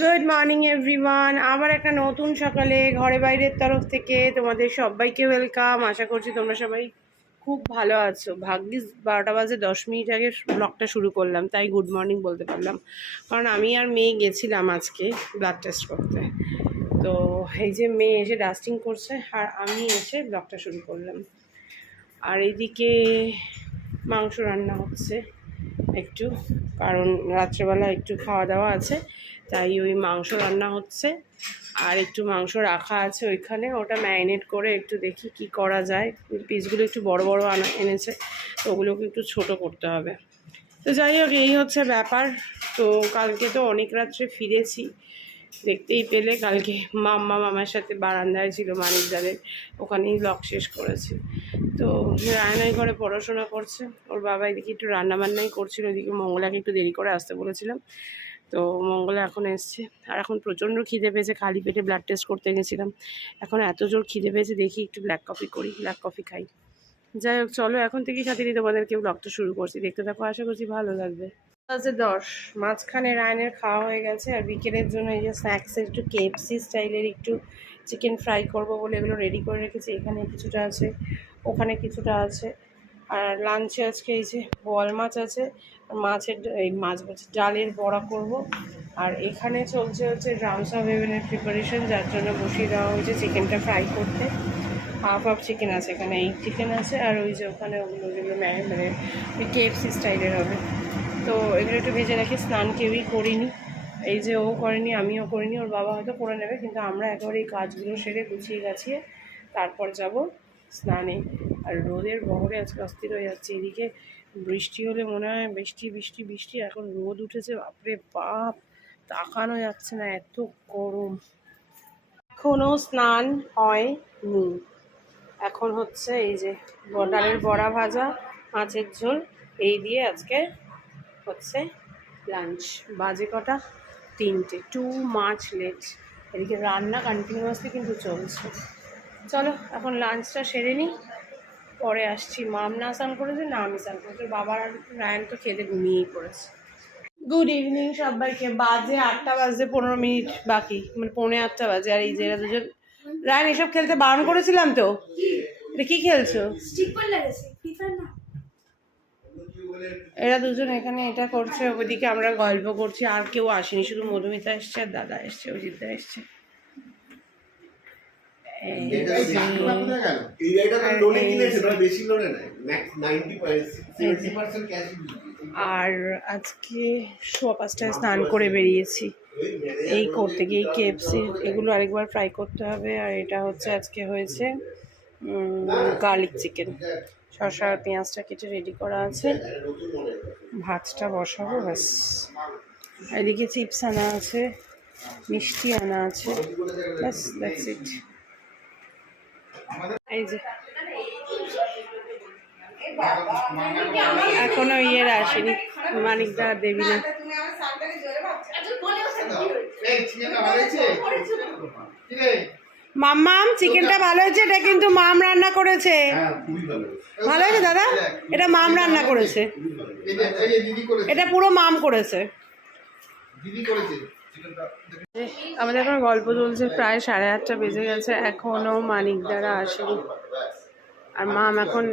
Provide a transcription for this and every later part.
Good morning everyone আবার একটা নতুন সকালে ঘরে বাইরের তরফ থেকে তোমাদের সবাইকে ওয়েলকাম আশা করছি তোমরা সবাই খুব ভালো আছো। ভাগ্যিস বারোটা বাজে, দশ মিনিট আগে ব্লগটা শুরু করলাম, তাই গুড মর্নিং বলতে পারলাম। কারণ আমি আর মেয়ে গেছিলাম আজকে ব্লাড টেস্ট করতে। তো এই যে মেয়ে এসে ডাস্টিং করছে, আর আমি এসে ব্লগটা শুরু করলাম। আর এইদিকে মাংস রান্না হচ্ছে, একটু কারণ রাত্রেবেলা একটু খাওয়া দাওয়া আছে, তাই ওই মাংস রান্না হচ্ছে। আর একটু মাংস রাখা আছে ওইখানে, ওটা ম্যারিনেট করে একটু দেখি কি করা যায়। পিসগুলো একটু বড় বড় আনা, এনেছে, তো ওগুলোকে একটু ছোট করতে হবে। তো যাই হোক, এই হচ্ছে ব্যাপার। তো কালকে তো অনেক রাত্রে ফিরেছি। দেখতেই পেলে কালকে মাম্মা মামার সাথে বারান্দায় ছিল মানিকদারের, ওখানেই লক শেষ করেছে। তো রায়নাই ঘরে পড়াশোনা করছে, ওর বাবা এদিকে একটু রান্না বান্নাই করছিল ওইদিকে মঙ্গলাকে একটু দেরি করে আসতে বলেছিলাম। তো মঙ্গলা এখন এসছে, আর এখন প্রচণ্ড খিদে পেয়েছে, খালি পেটে ব্লাড টেস্ট করতে গেছিলাম। এখন এত জোর খিদে পেয়েছে, দেখি একটু ব্ল্যাক কফি করি ব্ল্যাক কফি খাই। যাই হোক, চলো এখন থেকেই খাতিরি, তোমাদেরকে ব্লগটা শুরু করছি। দেখতে থাকো, আশা করছি ভালো লাগবে। আছে দশ। মাঝখানে রায়নের খাওয়া হয়ে গেছে আর বিকেলের জন্য এই যে স্ন্যাক্সের একটু কেএফসি স্টাইলের একটু চিকেন ফ্রাই করব বলে এগুলো রেডি করে রেখেছি। এখানে কিছুটা আছে, ওখানে কিছুটা আছে। আর লাঞ্চে আজকে এই যে বোয়াল মাছ আছে মাছের এই মাছ বলছি, ডালের বড়া করব। আর এখানে চলছে হচ্ছে ড্রামস অফ প্রিপারেশন যার জন্য বসিয়ে দেওয়া হয়েছে চিকেনটা ফ্রাই করতে। হাফ হাফ চিকেন আছে এখানে এই চিকেন আছে। আর ওই যে ওখানে ওগুলো যেগুলো মানে কেএফসি স্টাইলের হবে। তো এগুলো একটু ভেজে রাখি স্নান কেউই করিনি। এই যে ও করেনি, আমিও করিনি, ওর বাবা হয়তো করে নেবে, কিন্তু আমরা একেবারে এই কাজগুলো সেরে গুছিয়ে গাছিয়ে তারপর যাব স্নানে। আর রোদের বহরে আজকে অস্থির হয়ে যাচ্ছে, এদিকে বৃষ্টি হলে মনে হয় বৃষ্টি বৃষ্টি বৃষ্টি, এখন রোদ উঠেছে, বাপরে বাপ, তাকানো যাচ্ছে না, এত গরম। এখনও স্নান হয়নি। এখন হচ্ছে এই যে ডালের বড়া ভাজা, মাছের ঝোল, এই দিয়ে আজকে হচ্ছে লাঞ্চ। বাজে কটা? তিনটে। টু মাছ লেট এদিকে রান্না কন্টিনিউয়াসলি কিন্তু চলছে। চলো এখন লাঞ্চটা সেরে নিই। পরে আসছি। মাম না স্নান করেছে না আমি স্নান করেছি। বাবার আর রায়ন তো খেতে ঘুমিয়েই পড়েছে। গুড ইভিনিং সবাইকে। বাজে আটটা বাজে পনেরো মিনিট বাকি। মানে পৌনে আটটা বাজে। আর এই যে এরা দুজন রায়ন এসব খেলতে বারণ করেছিলাম তো? এটা কি খেলছো? ফ্রি ফায়ার না? এরা দুজন এখানে এটা করছে ওইদিকে আমরা গল্প করছি আর কেউ আসেনি শুধু মধুমিতা এসছে আর দাদা এসছে অজিতদা এসছে। মানে আর আজকে সোয়া পাঁচটায় স্নান করে বেরিয়েছি। এই করতে গিয়ে কেএফসি এগুলো আরেকবার ফ্রাই করতে হবে আর এটা হচ্ছে আজকে হয়েছে গার্লিক চিকেন শসা আর পেঁয়াজটা কেটে রেডি করা আছে। ভাতটা বসাবো ব্যাস। এদিকে চিপস আনা আছে মিষ্টি আনা আছে ব্যাস দ্যাটস ইট এই যে। এখনও ইয়ের আসেনি মানিকদা দেবী না। মাম্মাম চিকেনটা ভালো হয়েছে? এটা কিন্তু মাম রান্না করেছে। হ্যাঁ ভালো হয়েছে। দাদা? এটা মাম রান্না করেছে। এটা পুরো মাম করেছে। আমাদের এখন গল্প চলছে প্রায় সাড়ে আটটা বেজে গেছে। এখনও মানিক দ্বারা আসেনি। আর মাম এখন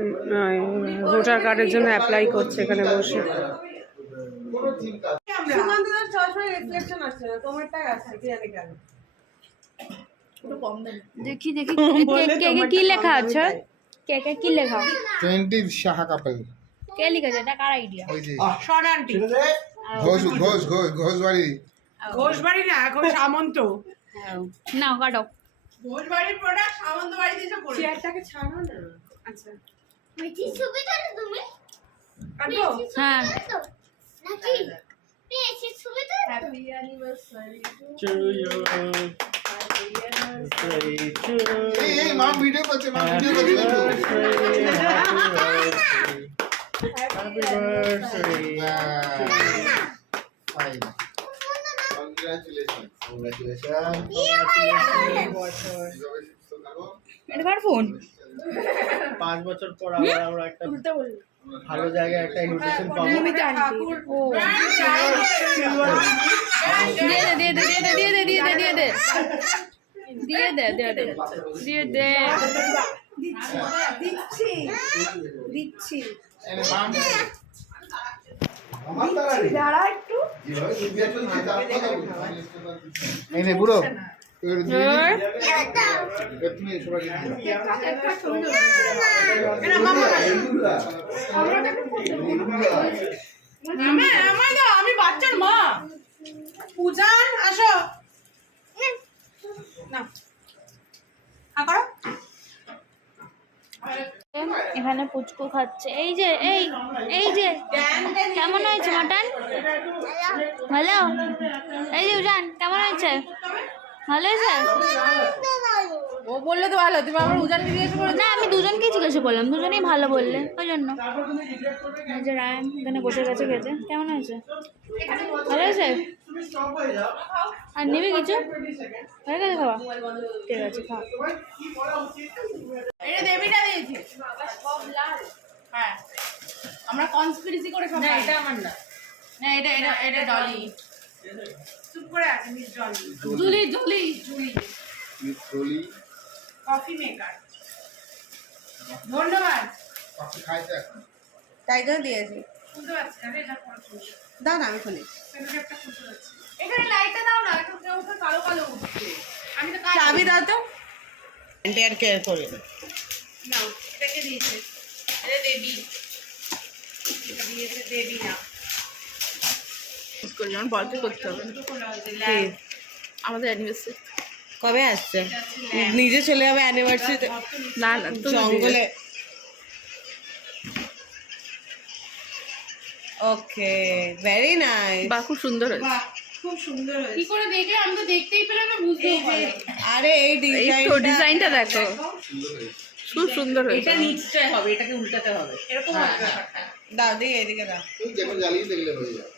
ভোটার কার্ডের জন্য অ্যাপ্লাই করছে এখানে বসে। কোনো চিন্তা দেখি দেখি বললে কে কে তোমারটা কি লেখা আছে। কে কে কি লেখা? টোয়েন্টি সাহা কাপল কে লিখেছে? এটা কার আইডিয়া ওই যে। Short aunty. ঘোষ ঘোষ ঘোষ ঘোষবাড়ি। ঘোষবাড়ি না এখন সামন্ত। না কাটো। ঘোষবাড়ির প্রোডাক্ট সামন্ত বাড়িতে এসে পড়ে চেয়ারটাকে ছাড়ো না। আচ্ছা। মেথি ছবি তোলো তুমি? কাটবো হ্যাঁ। নাকি? মেথি ছবি তোলো হ্যাপি অ্যানিভার্সারি এই মা ভিডিও করছে মা ভিডিও ফোন পাঁচ বছর পর আবার আমরা একটা ভালো জায়গায় একটা ইনভিটেশন পাবো ও দিয়ে দে দিয়ে দে দিয়ে দে দিয়ে দে দিয়ে দে দিয়ে দে দে দে। দিয়ে দে। দিচ্ছি। দিচ্ছি। দিচ্ছি আমি বাচ্চার মা। পূজান আসো। না। করো। এখানে পুচকু খাচ্ছে। এই যে এই এই যে। কেমন হয়েছে মাটন? ভালো? এই যে উজান কেমন হয়েছে? ভালো হয়েছে? ও বললে তো ভালো তুমি আমার উজানকে জিজ্ঞেস করে না আমি দুজনকেই জিজ্ঞাসা করলাম দুজনেই ভালো বললে ওই জন্য। এই যে রায়ন এখানে বসে গেছে খেতে কেমন হয়েছে? ভালো হয়েছে? আর নিবি কিছু? হয়ে গেছে খাওয়া? ঠিক আছে খা এটা দেবীটা দিয়েছি। হ্যাঁ। আমরা কনস্পিরেসি করে সব না এটা আমার না। না এটা এটা এটা ডলি চুপ করে আছে Miss Dolly Julie Julie Julie তুমি ট্রলি কফি মেকার ধন্যবাদ। কফি খাইতে এখন। তাই তো দিয়েছি। শুনতে পাচ্ছি আরে এটা দাও না আমি খুলি। এখানে লাইটটা দাও না একটু কালো কালো উঠছে। আমি তো চাবি দাও তো। টেয়ার কেয়ার করে নাও এটাকে দিয়েছে। এটা দেবী এটা দিয়েছে দেবী না। যেমন বলতে করতে হবে। আমাদের অ্যানিভার্সারি কবে আসছে? নিজে চলে যাবে অ্যানিভার্সারিতে না না জঙ্গলে ওকে ভেরি নাইস বা খুব সুন্দর হয়েছে। খুব সুন্দর হয়েছে। কি করে দেখলে? আমি তো দেখতেই পেলাম না বুঝতেই পারলাম আরে এই ডিজাইনটা ডিজাইনটা দেখো। খুব সুন্দর হয়েছে। এটা নিচটাই হবে এটাকে উল্টাতে হবে। এরকম হবে। ব্যাপারটা দাও দিকে এদিকে দাও তুমি যখন জ্বালিয়ে দেখলে হয়ে যাবে।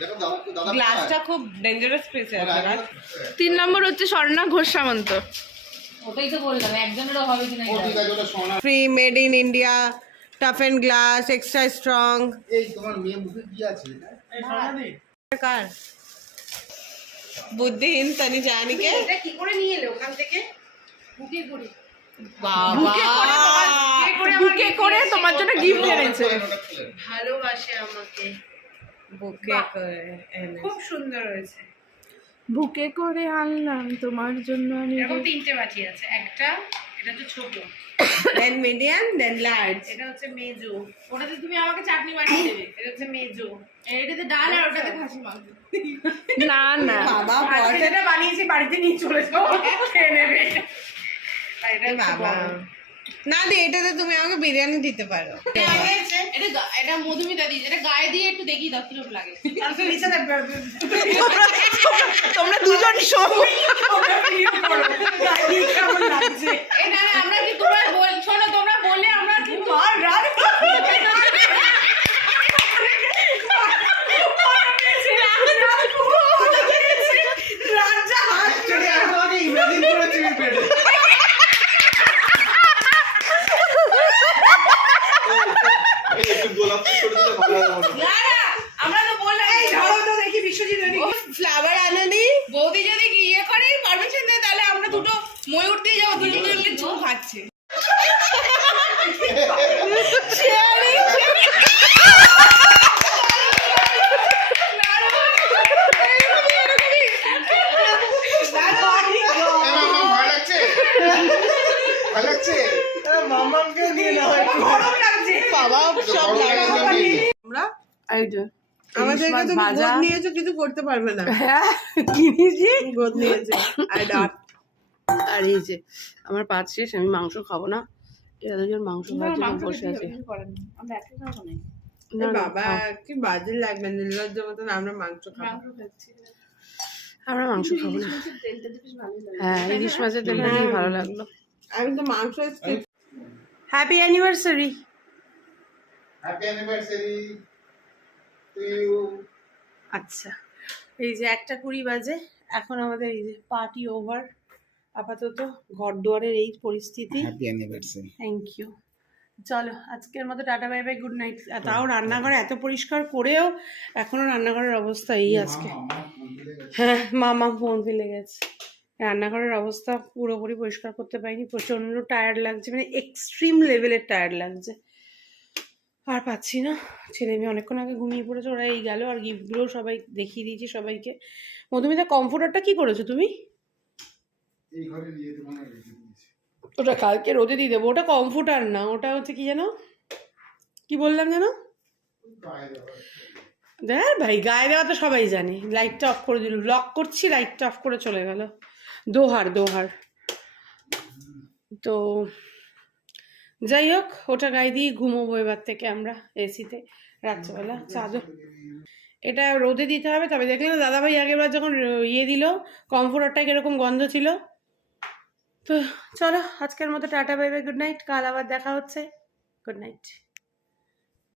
দাদা দাদা গ্লাসটা খুব ডেঞ্জারাস পিস আছে তিন নম্বর হচ্ছে স্বর্ণা ঘোষ সামন্ত। ওটাই তো বললাম একজনেরও হবে কিনা ও ঠিক আছে ওটা সোনা। Free made in India tough and glass extra strong এই তোমার মেয়ে মুখে কি আছে? কার? বুদ্ধিহীন তানি জানিকে এটা কি করে নিয়ে এলে ওখান থেকে? বুকে করে। বুকে করে তোমার জন্য গিফট এনেছে। ভালোবাসে আমাকে। বুকে করে খুব সুন্দর হয়েছে। বুকে করে আনলাম তোমার জন্য আমি এরকম তিনটে বাটি আছে। একটা এটা তো ছোট। দেন মিডিয়াম দেন লার্জ এটা হচ্ছে মেজো। ওটাতে তুমি আমাকে চাটনি বানিয়ে দেবে। এটা হচ্ছে মেজো। এটাতে ডাল আর ওটাতে খাসি মাংস। না না। বাবা আর বড় বানিয়েছি বাড়িতে নিয়ে চলে যাও। খেয়ে নেবে। এটা বাবা। না দি এটাতে তুমি আমাকে বিরিয়ানি দিতে পারো। এটা এটা মধুমিতা দিয়েছে। এটা গায়ে দিয়ে একটু দেখি লাগে। তোমরা দুজন শো। আমরা কি তোমরা বলছো না তোমরা বললে আমরা কি মার রাত রাজা হাত Actually, আমি তোমাকে imagine করেছি এই পেটে। এই একটু গোলাপ ফুল করে দিলে ভালো হবে। না না আমরা তো বললাম এই ধরো তো দেখি বিশ্বজিৎ রেডি ফ্লাওয়ার আনোনি বৌদি যদি কি ইয়ে করে পারমিশন দেয় তাহলে আমরা দুটো ময়ূর দিয়ে যাব দুজন মিলে ঝুম খাচ্ছে এ মামা ভয় লাগছে ভয় লাগছে আরে মামামকে নিয়ে নাও একটু। গরম লাগছে বাবা তো সব গরম লাগে লাগানো। আমি নিয়ে নিই। আমরা এই যে আমাদেরকে নিয়েছো করতে পারবে না হ্যাঁ আর এই যে আমার পাঁচ শেষ, আমি মাংস খাব না। এরা দুজন মাংস জন্য বসে আছে। বাবা কি বাজে লাগবে নির্লজ্জ মতন আমরা মাংস খাব। আমরা মাংস খাব না। হ্যাঁ ইলিশ মাছের তেলটা দিয়ে ভালো লাগল। আমি তো মাংস happy anniversary happy anniversary to you আচ্ছা এই যে একটা কুড়ি বাজে এখন আমাদের এই যে পার্টি ওভার আপাতত ঘর দুয়ারের এই পরিস্থিতি। হ্যাপি অ্যানিভার্সারি থ্যাংক ইউ চলো আজকের মতো tata bye bye good night তাও রান্নাঘরে এত পরিষ্কার করেও এখনও রান্নাঘরের অবস্থা এই আজকে। হ্যাঁ মামা ফোন ফেলে গেছে। রান্নাঘরের অবস্থা পুরোপুরি পরিষ্কার করতে পারিনি প্রচণ্ড টায়ার্ড লাগছে মানে এক্সট্রিম লেভেলের টায়ার্ড লাগছে। আর পাচ্ছি না। ছেলে মেয়ে অনেকক্ষণ আগে ঘুমিয়ে পড়েছে ওরা এই গেল আর গিফটগুলো সবাই দেখিয়ে দিয়েছি সবাইকে। মধুমিতা কমফোর্টারটা কি করেছ তুমি? এই ঘরে নিয়ে হয় রেখে দিয়েছি ওটা কালকে রোদে দিয়ে দেবো ওটা কমফোর্টার না ওটা হচ্ছে কি যেন? কি বললাম যেন? দেখ ভাই গায়ে দেওয়া তো সবাই জানে। লাইটটা অফ করে দিল লক করছি লাইটটা অফ করে চলে গেল। দোহার দোহার। তো যাই হোক ওটা গায়ে দিয়ে ঘুমোবো এবার থেকে আমরা এসিতে রাত্রেবেলা। চাদর এটা রোদে দিতে হবে তবে দেখলে না দাদাভাই আগেরবার যখন ইয়ে দিল কমফোর্টারটা কীরকম গন্ধ ছিল তো চলো, আজকের মতো tata, bye bye good night কাল আবার দেখা হচ্ছে গুড নাইট